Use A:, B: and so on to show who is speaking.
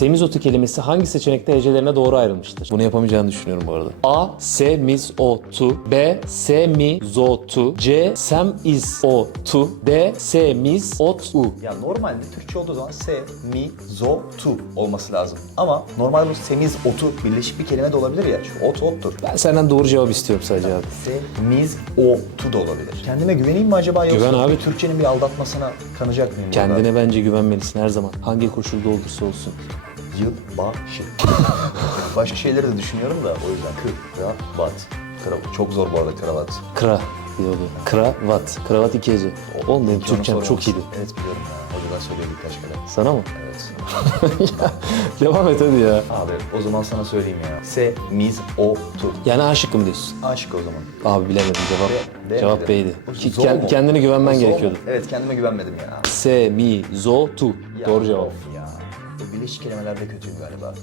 A: Semizotu kelimesi hangi seçenekte hecelerine doğru ayrılmıştır? Bunu yapamayacağını düşünüyorum bu arada. A. Semizotu B. Semizotu C. Semizotu D. Semizotu
B: Ya normalde Türkçe olduğu zaman se, mi, zo, tu olması lazım. Ama normal bu semiz, otu birleşik bir kelime de olabilir ya. Çünkü ot, ottur.
A: Ben senden doğru cevap istiyorum sadece abi.
B: Se, miz, o, tu da olabilir. Kendime güveneyim mi acaba yoksa
A: Güven abi.
B: Türkçenin bir aldatmasına kanacak mıyım?
A: Kendine bence güvenmelisin her zaman. Hangi koşulda olursa olsun.
B: Yılbaşı. Başka şeyleri de düşünüyorum da o yüzden. Kravat. Kravat. Çok zor bu arada kravat.
A: Kra oluyor. Kravat. Kravat iki hece. Oğlum benim
B: Hiç onu
A: Türkçem çok
B: sormamıştım.
A: iyiydi.
B: Evet biliyorum ya. Hocadan söyledik kaç kere.
A: Sana mı?
B: Evet.
A: Devam et hadi ya.
B: Abi o zaman sana söyleyeyim ya. Se, miz, o, tu.
A: Yani aşıkım diyorsun.
B: Aşık o zaman.
A: Abi bilemedim cevap.
B: Be-
A: cevap
B: beğenmedim.
A: B'ydi.
B: O
A: Ki
B: zor
A: kend-
B: mu?
A: kendine güvenmen
B: zor mu?
A: gerekiyordu.
B: Evet kendime güvenmedim ya.
A: Se, mi, zo, tu.
B: Ya
A: Doğru cevap.
B: of ya. Bu birleşik kelimelerde kötüyüm galiba.